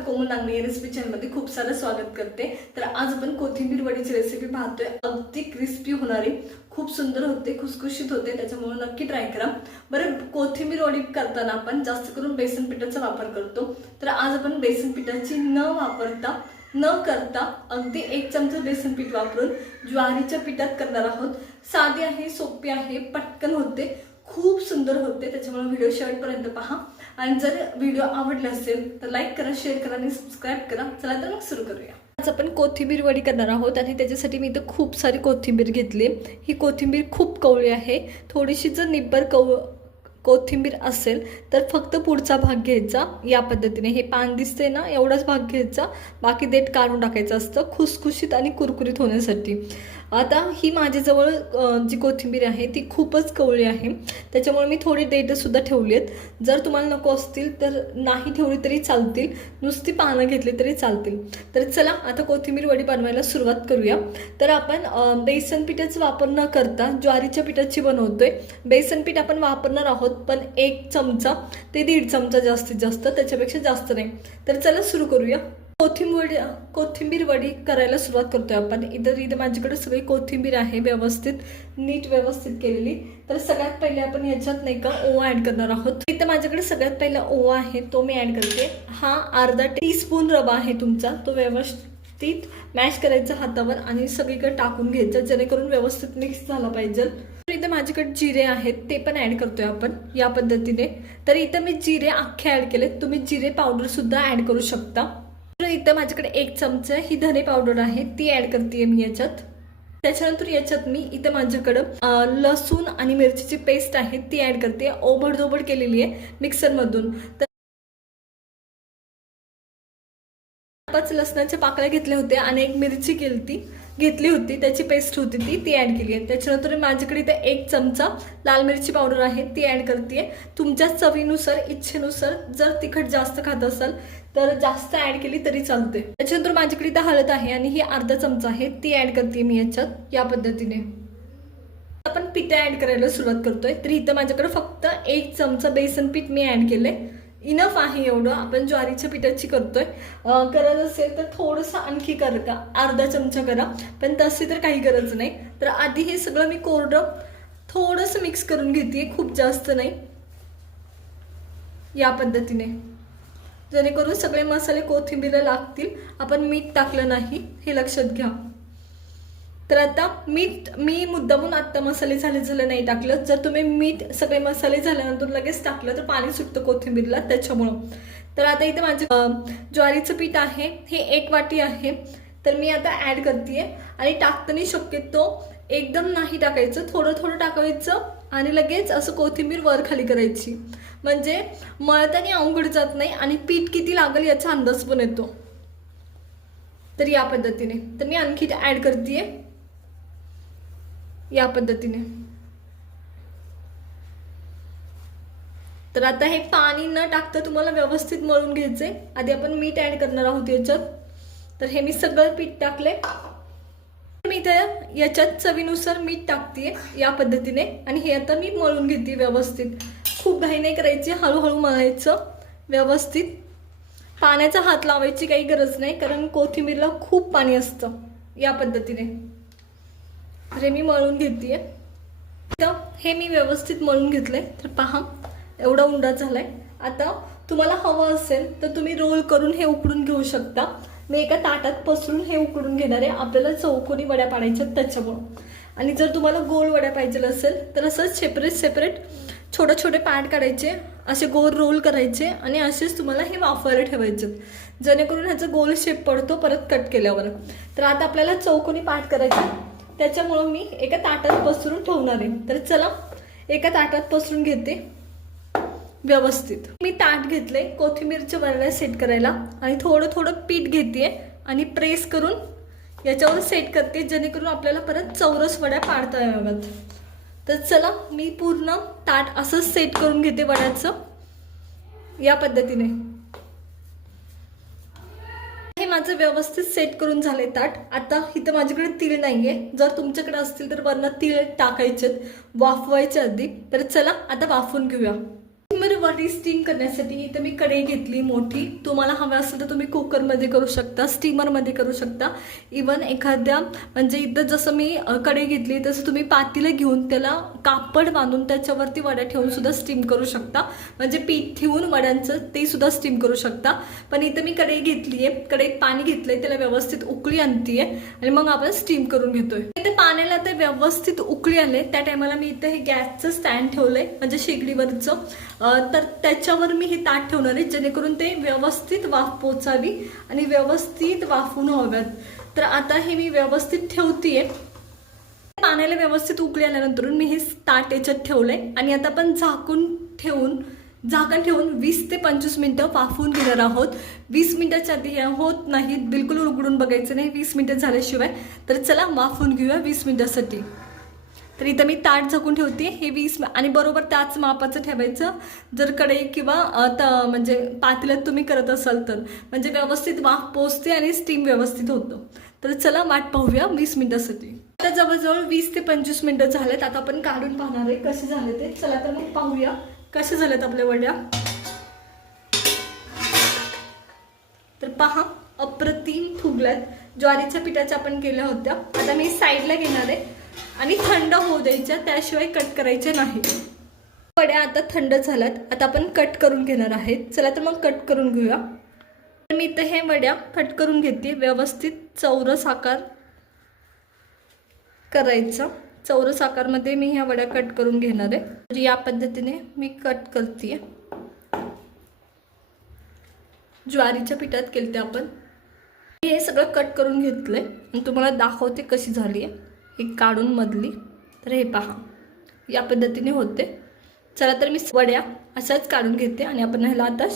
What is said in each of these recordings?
तुमच्या कोमल नांगणे या रेसिपी चॅनलमध्ये खूप सारं स्वागत करते. तर आज आपण कोथिंबीर वडीची रेसिपी पाहतोय. अगदी क्रिस्पी होणारी खूप सुंदर होते खुसखुशीत होते त्याच्यामुळे नक्की ट्राय करा. बरं कोथिंबीर वडी करताना आपण जास्त करून बेसन पिठाचा वापर करतो. तर आज आपण बेसन पिठाची न वापरता न करता अगदी एक चमचा बेसन पीठ वापरून ज्वारीच्या पिठात करणार आहोत. साधी आहे सोपी आहे पटकन होते खूप सुंदर होते. त्याच्यामुळे व्हिडिओ शेवटपर्यंत पहा. आणि जर व्हिडिओ आवडला असेल तर लाईक करा शेअर करा आणि सबस्क्राईब करा. चला तर मग सुरू करूया. आज आपण कोथिंबीर वडी करणार आहोत आणि त्याच्यासाठी मी इथं खूप सारी कोथिंबीर घेतली. ही कोथिंबीर खूप कवळी आहे. थोडीशी जर निब्बर कव कोथिंबीर असेल तर फक्त पुढचा भाग घ्यायचा. या पद्धतीने. हे पान दिसते ना एवढाच भाग घ्यायचा. बाकी देठ काढून टाकायचं असतं खुसखुशीत आणि कुरकुरीत होण्यासाठी. आता ही माझ्याजवळ जी कोथिंबीर आहे ती खूपच कवळी आहे. त्याच्यामुळे मी थोडी डेटसुद्धा ठेवली आहेत. जर तुम्हाला नको असतील तर नाही ठेवली तरी चालतील. नुसती पानं घेतली तरी चालतील. तर चला आता कोथिंबीर वडी बनवायला सुरुवात करूया. तर आपण बेसन पिठाचा वापर न करता ज्वारीच्या पिठाची बनवतोय. बेसन पीठ आपण वापरणार आहोत पण एक चमचा ते दीड चमचा जास्तीत जास्त त्याच्यापेक्षा जास्त नाही. तर चला सुरू करूया. कोथिंबीर कोथिंबीर वडी करायला सुरुवात करतोय आपण. इथं इथं माझ्याकडे सगळी कोथिंबीर आहे व्यवस्थित नीट व्यवस्थित केलेली. तर सगळ्यात पहिले आपण याच्यात नाही का ओवा ॲड करणार आहोत. इथं माझ्याकडे सगळ्यात पहिला ओवा आहे तो मी ॲड करते. हा अर्धा टीस्पून रवा आहे तुमचा. तो व्यवस्थित मॅश करायचा हातावर आणि सगळीकडे टाकून घ्यायचं जेणेकरून व्यवस्थित मिक्स झाला पाहिजे. तर इथं माझ्याकडे जिरे आहेत ते पण ॲड करतोय आपण या पद्धतीने. तर इथं मी जिरे अख्खे ॲड केले तुम्ही जिरे पावडरसुद्धा ॲड करू शकता. तर इथं माझ्याकडे एक चमचा ही धने पावडर आहे. ती ॲड करते मी याच्यात. त्याच्यानंतर याच्यात मी इथं माझ्याकडं लसूण आणि मिरचीची पेस्ट आहे ती ॲड करते. ओबडधोबड केलेली आहे मिक्सरमधून तर पाच लसणाच्या पाकळ्या घेतल्या होत्या आणि एक मिरची केली घेतली होती त्याची पेस्ट होती ती ती ॲड केली आहे. त्याच्यानंतर माझ्याकडे इथे एक चमचा लाल मिरची पावडर आहे ती ॲड करते तुमच्या चवीनुसार इच्छेनुसार जर तिखट जास्त खात असाल तर जास्त ॲड केली तरी चालते त्याच्यानंतर माझ्याकडे इथे हळद आहे आणि ही अर्धा चमचा आहे ती ॲड करते मी याच्यात या पद्धतीने. आपण पिठं ॲड करायला सुरुवात करतोय. तर इथं माझ्याकडे फक्त एक चमचा बेसन पीठ मी ॲड केलंय. इनफ आहे एवढं. आपण ज्वारीच्या पिठाची करतोय. करत असेल तर थोडंसं आणखी करा अर्धा चमचा करा. पण तशी तर काही गरज नाही. तर आधी हे सगळं मी कोरडं थोडंसं मिक्स करून घेते खूप जास्त नाही. या पद्धतीने. जेणेकरून सगळे मसाले कोथिंबीरला लागतील. आपण मीठ टाकलं नाही. हे लक्षात घ्या. तर आता मीठ मी मुद्दामून आत्ता मसाले झाले झालं नाही टाकलं. जर तुम्ही मीठ सगळे मसाले झाल्यानंतर लगेच टाकलं तर पाणी सुटतं कोथिंबीरला त्याच्यामुळं. तर आता इथे माझं ज्वारीचं पीठ आहे हे एक वाटी आहे. तर मी आता ॲड करते आणि टाकताना शक्यतो एकदम नाही टाकायचं थोडं थोडं टाकायचं आणि लगेच असं कोथिंबीर वर खाली करायची. म्हणजे मळताना अवघड जात नाही आणि पीठ किती लागेल याचा अंदाज पण येतो. तर या पद्धतीने. तर मी आणखी ॲड करते या पद्धतीने. तर आता हे पाणी न टाकता तुम्हाला व्यवस्थित मळून घ्यायचंय. आधी आपण मीठ ऍड करणार आहोत याच्यात. तर हे मी सगळं पीठ टाकले मी इथं याच्यात चवीनुसार मीठ टाकते या पद्धतीने. आणि हे आता मी मळून घेते व्यवस्थित. खूप घाई नाही करायची हळूहळू मळायचं व्यवस्थित. पाण्याचा हात लावायची काही गरज नाही कारण कोथिंबीरला खूप पाणी असतं या पद्धतीने. तर मी मळून घेते तर हे मी व्यवस्थित मळून घेतलंय. तर पहा एवढा उंडा झालाय. आता तुम्हाला हवं असेल तर तुम्ही रोल करून हे उकडून घेऊ शकता. मी एका ताटात पसरून हे उकडून घेणार आहे. आपल्याला चौकोनी वड्या पाडायच्या त्याच्यामुळं. आणि जर तुम्हाला गोल वड्या पाहिजे असेल तर असं सेपरेट सेपरेट छोटे छोटे पॅड काढायचे असे गोल रोल करायचे आणि असेच तुम्हाला हे वाफवायला ठेवायचे जेणेकरून ह्याचा गोल शेप पडतो परत कट केल्यावर. तर आता आपल्याला चौकोनी पाठ करायचे त्याच्यामुळं मी एका ताटात पसरून ठेवणार आहे. तर चला एका ताटात पसरून घेते. व्यवस्थित. मी ताट घेतले कोथिंबीरच्या वरण्या सेट करायला. आणि थोडं थोडं पीठ घेते आणि प्रेस करून याच्यावर सेट करते जेणेकरून आपल्याला परत चौरस वड्या पाडता याव्यात. तर चला मी पूर्ण ताट असंच सेट करून घेते वड्याचं. या पद्धतीने. माझं व्यवस्थित सेट करून झाले ताट. आता इथं माझ्याकडे तीळ आहे जर तुमच्याकडे असतील तर वरनं तीळ टाकायचे वाफवायचे आधी. तर चला आता वाफवून घेऊया. वडी स्टीम करण्यासाठी इथं मी कढई घेतली मोठी. तुम्हाला हवं असेल तर तुम्ही कुकरमध्ये करू शकता स्टीमरमध्ये करू शकता. इवन एखाद्या म्हणजे इथं जसं मी कढई घेतली तसं तुम्ही पातीला घेऊन त्याला कापड बांधून त्याच्यावरती वड्या ठेवून सुद्धा स्टीम करू शकता. म्हणजे पीठ ठेवून वड्यांचं ते सुद्धा स्टीम करू शकता. पण इथं मी कढई घेतली आहे कढईत पाणी घेतलंय त्याला व्यवस्थित उकळी आणतीये आणि मग आपण स्टीम करून घेतोय. पाण्याला ते व्यवस्थित उकळी आले. त्या टायमाला मी इथं हे गॅसचं स्टँड ठेवलं आहे म्हणजे शेगडीवरचं. तर त्याच्यावर मी हे ताट ठेवणार आहे जेणेकरून ते व्यवस्थित वाफ पोचावी आणि व्यवस्थित वाफून हव्यात तर आता हे मी व्यवस्थित ठेवतीये. पाण्याला व्यवस्थित उकळी आल्यानंतर मी हे ताट याच्यात आहे आणि आता आपण झाकून ठेवून झाकण ठेवून वीस ते पंचवीस मिनटं वाफवून घेणार आहोत. वीस मिनटाच्या आधी हे होत नाहीत बिलकुल उघडून बघायचं नाही. वीस मिनिटं झाल्याशिवाय. तर चला वाफवून घेऊया वीस मिनटासाठी. तर इथं मी ताट झाकून ठेवते. हे वीस आणि बरोबर त्याच मापाचं ठेवायचं. जर कढई किंवा त म्हणजे पातेल्यात तुम्ही करत असाल तर. म्हणजे व्यवस्थित वाफ पोचते आणि स्टीम व्यवस्थित होतं. तर चला वाट पाहूया वीस मिनटासाठी. आता जवळजवळ वीस ते पंचवीस मिनटं झालेत. आता आपण काढून पाहणार आहे कसे झाले ते. चला तर मग पाहूया. कसे झालेत आपल्या वड्या? तर पहा अप्रतिम फुगल्यात. ज्वारीच्या पिठाच्या आपण केल्या होत्या. आता मी साईडला घेणार आहे आणि थंड होऊ द्यायच्या त्याशिवाय कट करायचे नाही. वड्या आता थंड झाल्यात. आता आपण कट करून घेणार आहेत चला तर मग कट करून घेऊया. तर मी इथं हे वड्या कट करून घेते. व्यवस्थित चौरस आकार करायचा. चौरस आकारमध्ये मी ह्या वड्या कट करून घेणार आहे. तर या पद्धतीने मी कट करते ज्वारीच्या पिठात केलते आपण. मी हे सगळं कट करून घेतलंय. आणि तुम्हाला दाखवते कशी झाली आहे ही काढून मधली. तर हे पहा. या पद्धतीने होते. चला तर मी वड्या अशाच काढून घेते आणि आपण ह्याला आता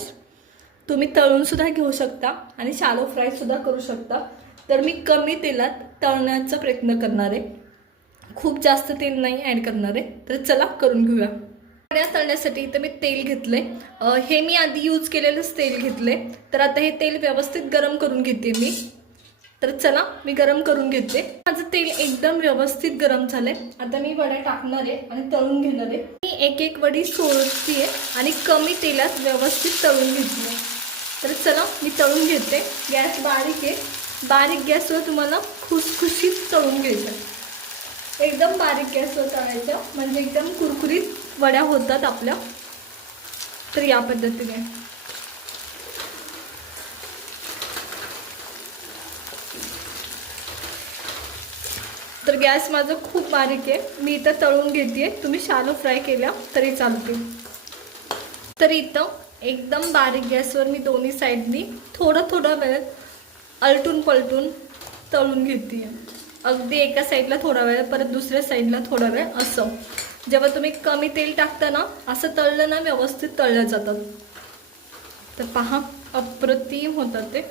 तुम्ही तळूनसुद्धा घेऊ शकता आणि शालो फ्रायसुद्धा करू शकता. तर मी कमी तेलात तळण्याचा प्रयत्न करणार आहे. खूप जास्त तेल नाही ॲड करणार आहे. तर चला करून घेऊया. वड्या तळण्यासाठी इथं मी तेल घेतले हे मी आधी यूज केलेलंच तेल घेतले तर आता हे तेल व्यवस्थित गरम करून घेते मी. तर चला मी गरम करून घेते. माझं तेल एकदम व्यवस्थित गरम झालंय. आता मी वड्या टाकणार आहे आणि तळून घेणार आहे. मी एक एक वडी सोडतीये आणि कमी तेलात व्यवस्थित तळून घेतली तर चला मी तळून घेते. गॅस बारीक आहे. बारीक गॅसवर तुम्हाला खुसखुशीत तळून घ्यायचं एकदम बारीक गॅसवर तळायच्या म्हणजे एकदम कुरकुरीत वड्या होतात आपल्या. तर या पद्धतीने. तर गॅस माझं खूप बारीक आहे. मी इथं तळून घेते तुम्ही शालो फ्राय केल्या तरी चालते तर इथं एकदम बारीक गॅसवर मी दोन्ही साईडनी थोडं थोडं वेळ अलटून पलटून तळून घेते अगदी एका साईडला थोडा वेळ परत दुसऱ्या साईडला थोडा वेळ असं. जेव्हा तुम्ही कमी तेल टाकता ना असं तळलं ना व्यवस्थित तळल्या जातात तर पहा अप्रतिम होतात ते.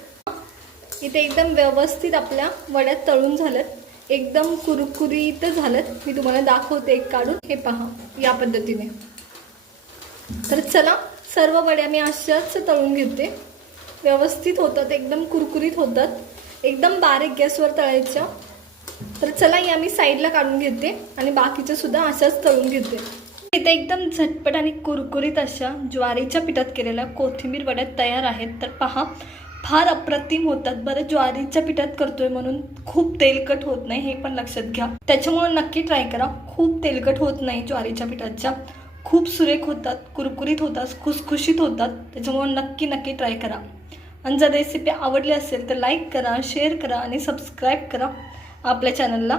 इथे एकदम व्यवस्थित आपल्या वड्या तळून झाल्यात. एकदम कुरकुरीत झाल्यात. मी तुम्हाला दाखवते एक काढून. हे पहा या पद्धतीने. तर चला सर्व वड्या मी अशाच तळून घेते. व्यवस्थित होतात एकदम कुरकुरीत होतात. एकदम बारीक गॅसवर तळायच्या. तर चला या मी साईडला काढून घेते आणि बाकीच्या सुद्धा अशाच तळून घेते. इथे एकदम झटपट आणि कुरकुरीत अशा ज्वारीच्या पिठात केलेल्या कोथिंबीर वड्या तयार आहेत. तर पहा फार अप्रतिम होतात. बरं ज्वारीच्या पिठात करतोय म्हणून खूप तेलकट होत नाही हे पण लक्षात घ्या. त्याच्यामुळे नक्की ट्राय करा. खूप तेलकट होत नाही ज्वारीच्या पिठाच्या. खूप सुरेख होतात कुरकुरीत होतात खुसखुशीत होतात. त्याच्यामुळे नक्की नक्की ट्राय करा. आणि जर रेसिपी आवडली असेल तर लाईक करा शेअर करा आणि सबस्क्राईब करा. आपल्या चॅनलला